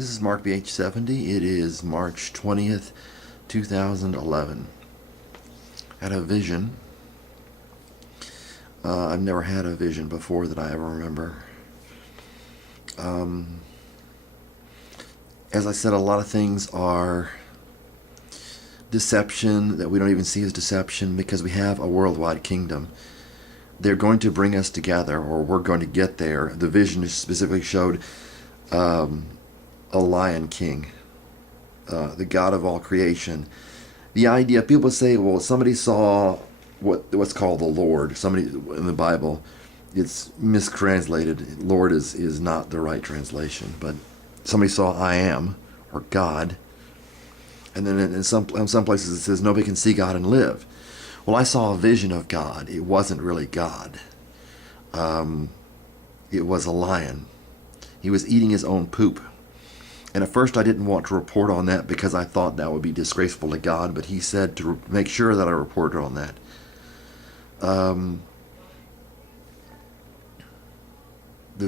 This is Mark BH70. It is March 20th, 2011. Had a vision. I've never had a vision before that I ever remember. As I said, a lot of things are deception that we don't even see as deception because we have a worldwide kingdom. They're going to bring us together, or we're going to get there. The vision specifically showed a lion king, the God of all creation. The idea, people say, well, somebody saw what's called the Lord. Somebody in the Bible, it's mistranslated. Lord is not the right translation, but somebody saw I am, or God. And then in some places it says nobody can see God and live. Well, I saw a vision of God. It wasn't really God. It was a lion. He was eating his own poop. And at first I didn't want to report on that because I thought that would be disgraceful to God, but he said to make sure that I reported on that. The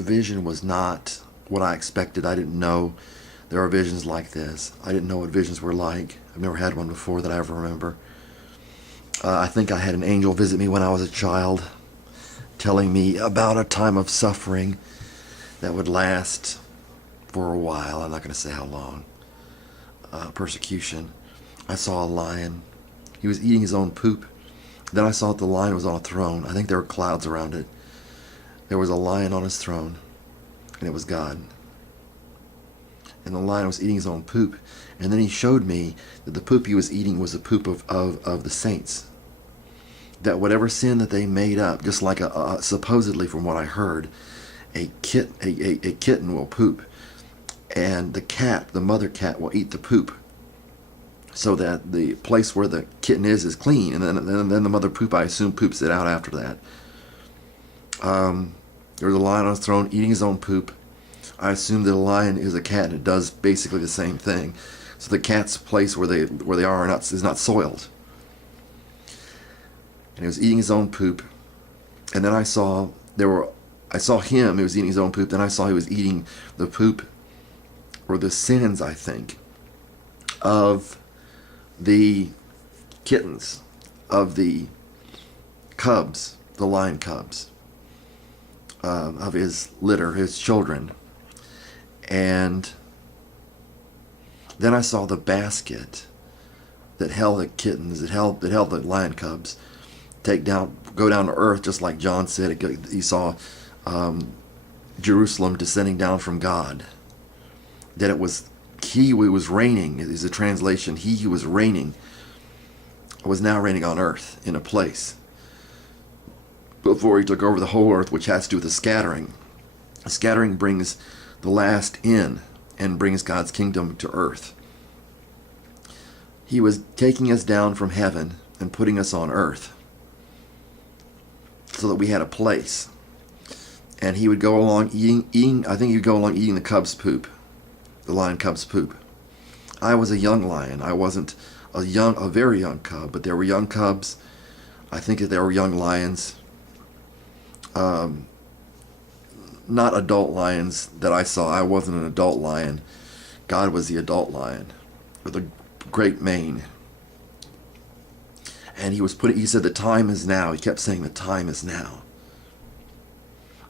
vision was not what I expected. I didn't know there are visions like this. I didn't know what visions were like. I've never had one before that I ever remember. I think I had an angel visit me when I was a child, telling me about a time of suffering that would last for a while. I'm not going to say how long. Persecution. I saw a lion. He was eating his own poop. Then I saw that the lion was on a throne. I think there were clouds around it. There was a lion on his throne, and it was God. And the lion was eating his own poop. And then he showed me that the poop he was eating was the poop of the saints. That whatever sin that they made up, just like supposedly from what I heard, a kitten will poop. And the mother cat will eat the poop. So that the place where the kitten is clean. And then the mother poop, I assume, poops it out after that. There was a lion on his throne eating his own poop. I assume that a lion is a cat and it does basically the same thing. So the cat's place where they are is not soiled. And he was eating his own poop. And then I saw him, he was eating his own poop. Then I saw he was eating the poop, or the sins, I think, of the kittens, of the cubs, the lion cubs, of his litter, his children. And then I saw the basket that held the kittens, that held the lion cubs, go down to earth, just like John said. He saw Jerusalem descending down from God. That it was he who was reigning, is a translation. He who was reigning was now reigning on earth in a place before he took over the whole earth, which has to do with the scattering. The scattering brings the last in and brings God's kingdom to earth. He was taking us down from heaven and putting us on earth so that we had a place. And he would go along eating I think he would go along eating the cub's poop, the lion cub's poop. I was a young lion. I wasn't a very young cub, but there were young cubs. I think that there were young lions. Not adult lions that I saw. I wasn't an adult lion. God was the adult lion with a great mane. And he said the time is now. He kept saying the time is now.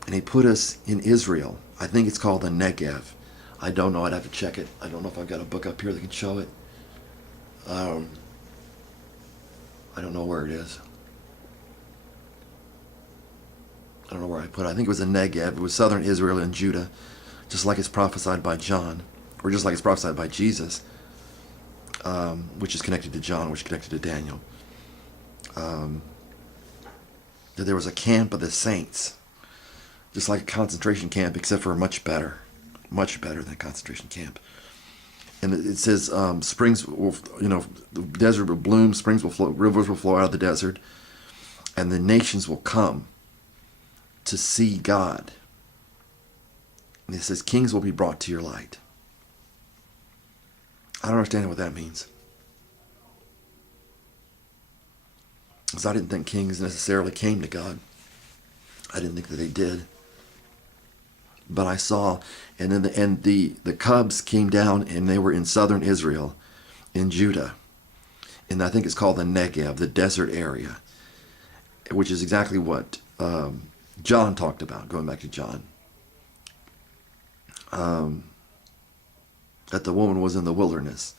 And he put us in Israel. I think it's called the Negev. I don't know. I'd have to check it. I don't know if I've got a book up here that can show it. I don't know where it is. I don't know where I put it. I think it was the Negev. It was southern Israel and Judah, just like it's prophesied by John, or just like it's prophesied by Jesus, which is connected to John, which is connected to Daniel. That there was a camp of the saints, just like a concentration camp, except for much better than a concentration camp. And it says springs will, the desert will bloom, springs will flow, rivers will flow out of the desert, and the nations will come to see God. And it says kings will be brought to your light. I don't understand what that means. Because I didn't think kings necessarily came to God. I didn't think that they did. But I saw, and then the cubs came down, and they were in southern Israel, in Judah, and I think it's called the Negev, the desert area, which is exactly what John talked about. Going back to John, that the woman was in the wilderness,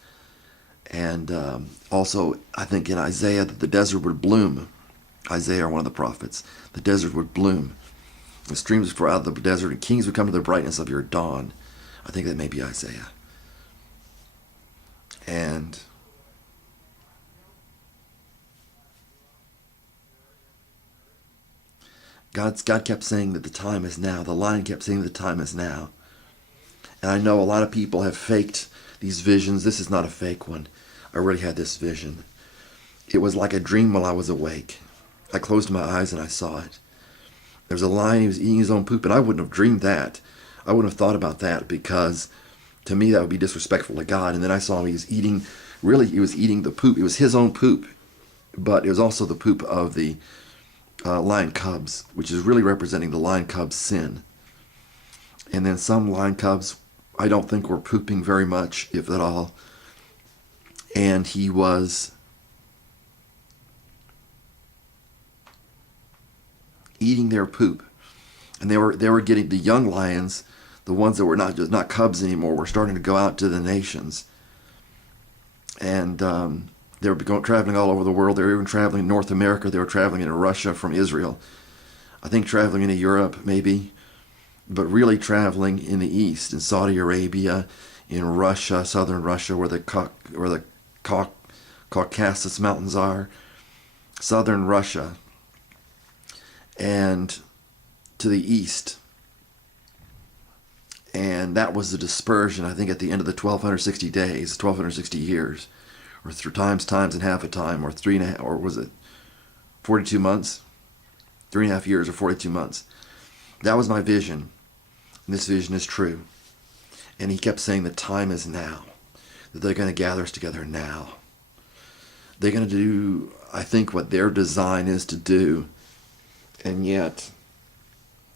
and also I think in Isaiah that the desert would bloom. Isaiah, one of the prophets, the desert would bloom. The streams would pour out of the desert, and kings would come to the brightness of your dawn. I think that may be Isaiah. And God kept saying that the time is now. The Lion kept saying that the time is now. And I know a lot of people have faked these visions. This is not a fake one. I really had this vision. It was like a dream while I was awake. I closed my eyes and I saw it. There was a lion, he was eating his own poop, and I wouldn't have dreamed that. I wouldn't have thought about that, because to me that would be disrespectful to God. And then I saw him, he was eating the poop. It was his own poop, but it was also the poop of the lion cubs, which is really representing the lion cubs' sin. And then some lion cubs, I don't think were pooping very much, if at all. And he was eating their poop, and they were getting the young lions, the ones that were not cubs anymore, were starting to go out to the nations, and they were traveling all over the world. They were even traveling in North America. They were traveling into Russia from Israel. I think traveling into Europe maybe, but really traveling in the east, in Saudi Arabia, in Russia, southern Russia, where the Caucasus Mountains are, southern Russia, and to the east. And that was the dispersion, I think, at the end of the 1260 days, 1260 years, or through times and half a time, or 3.5, or was it 42 months? 3.5 years or 42 months. That was my vision. And this vision is true. And he kept saying the time is now, that they're going to gather us together now. They're going to do, I think, what their design is to do. And yet,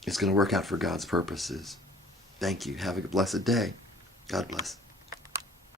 it's going to work out for God's purposes. Thank you. Have a blessed day. God bless.